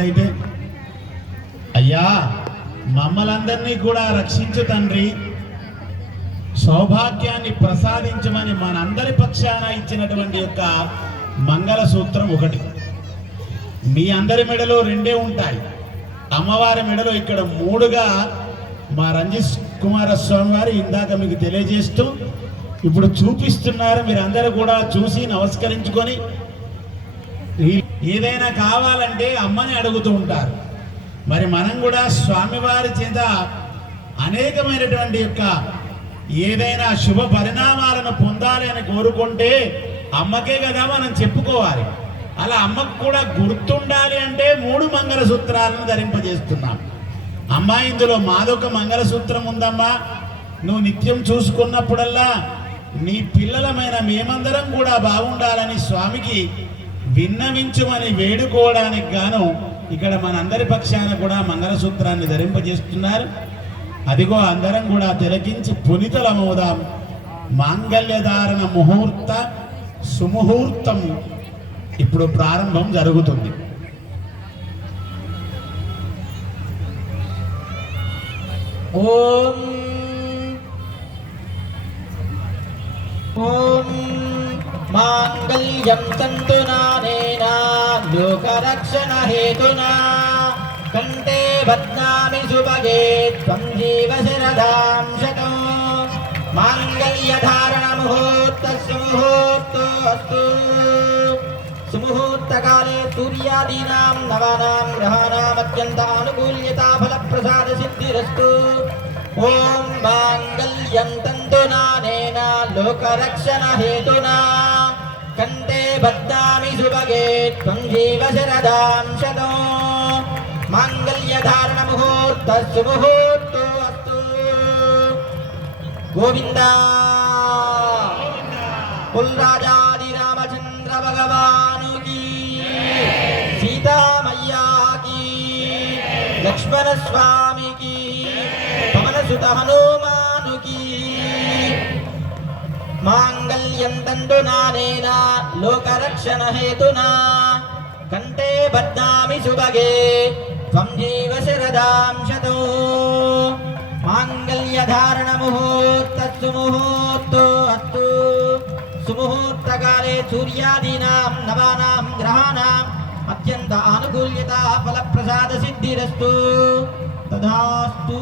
అయితే అయ్యా మమ్మలందరినీ కూడా రక్షించు తండ్రి, సౌభాగ్యాన్ని ప్రసాదించమని మనందరి పక్షాన ఇచ్చినటువంటి యొక్క మంగళసూత్రం ఒకటి. మీ అందరి మెడలో రెండే ఉంటాయి, అమ్మవారి మెడలో ఇక్కడ మూడుగా మా రంజిత్ కుమార స్వామి వారు ఇందాక మీకు తెలియజేస్తూ ఇప్పుడు చూపిస్తున్నారు. మీరందరూ కూడా చూసి నమస్కరించుకొని ఏదైనా కావాలంటే అమ్మని అడుగుతూ ఉంటారు. మరి మనం కూడా స్వామివారి చేత అనేకమైనటువంటి యొక్క ఏదైనా శుభ పరిణామాలను పొందాలి అని కోరుకుంటే అమ్మకే కదా మనం చెప్పుకోవాలి. అలా అమ్మకు కూడా గుర్తుండాలి అంటే 3 మంగళసూత్రాలను ధరింపజేస్తున్నాం. అమ్మా, ఇందులో మాదొక మంగళసూత్రం ఉందమ్మా. నువ్వు నిత్యం చూసుకున్నప్పుడల్లా నీ పిల్లలమైన మేమందరం కూడా బాగుండాలని స్వామికి విన్నవించుమని వేడుకోవడానికి గాను ఇక్కడ మనందరి పక్షాన కూడా మంగళసూత్రాన్ని ధరింపజేస్తున్నారు. అదిగో అందరం కూడా తిలకించి పునితలమవుదాం. మాంగళ్యధారణ ముహూర్త సుముహూర్తం ఇప్పుడు ప్రారంభం జరుగుతుంది. ఓం ఓం మాంగళ్యం తంతునానేనా లోకరక్షణ హేతునా కంఠే బధ్నామి సుభగే త్వం జీవ శరదాం శతం మాంగళ్యధారణ ముహూర్తస్సు ముహూర్తోస్తు సుముహూర్తకాలే సూర్యాదీనాం నవానాం గ్రహాణాం అత్యంతానుకూల్యతా ఫలప్రసాద సిద్ధిరస్తు. ఓం మాంగళ్యం తంతునానేనా లోకరక్షణ హేతునా కంఠే బధ్నామి సుభగే త్వం జీవ శరదాం శతం మాంగళ్యధారణ ముహూర్తస్సు ముహూర్తోస్తు. గోవిందా కుల్రాజాది రామచంద్ర భగవాను కీ, సీతామయ్యా కీ, లక్ష్మణ స్వామి కీ, పవన సుత హనుమాను కీ. మాంగళ్యం తంతునానేనా లోకరక్షణ హేతునా కంఠే బధ్నామి సుభగే త్వం జీవ శరదాం శతం మాంగళ్యధారణ ముహూర్తస్సు ముహూర్తోస్తు. సుముహూర్తకాలే సూర్యాదీనాం నవానాం గ్రహాణాం అత్యంత ఆనుకూల్యతా ఫలప్రసాద సిద్ధిరస్తు. తదాస్తు.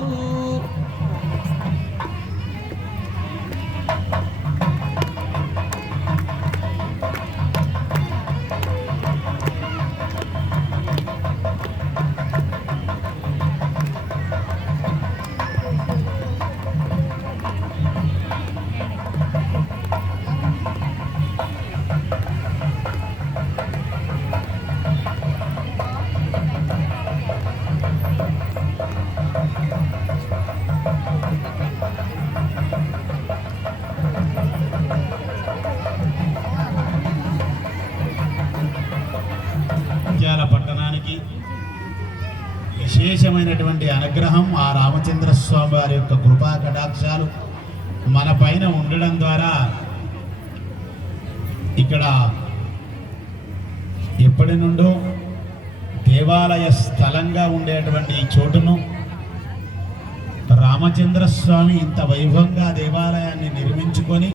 పట్టణానికి విశేషమైనటువంటి అనుగ్రహం, ఆ రామచంద్ర స్వామి వారి యొక్క కృపా కటాక్షాలు మన పైన ఉండడం ద్వారా ఇక్కడ ఎప్పటి నుండో దేవాలయ స్థలంగా ఉండేటువంటి ఈ చోటును రామచంద్ర స్వామి ఇంత వైభవంగా దేవాలయాన్ని నిర్మించుకొని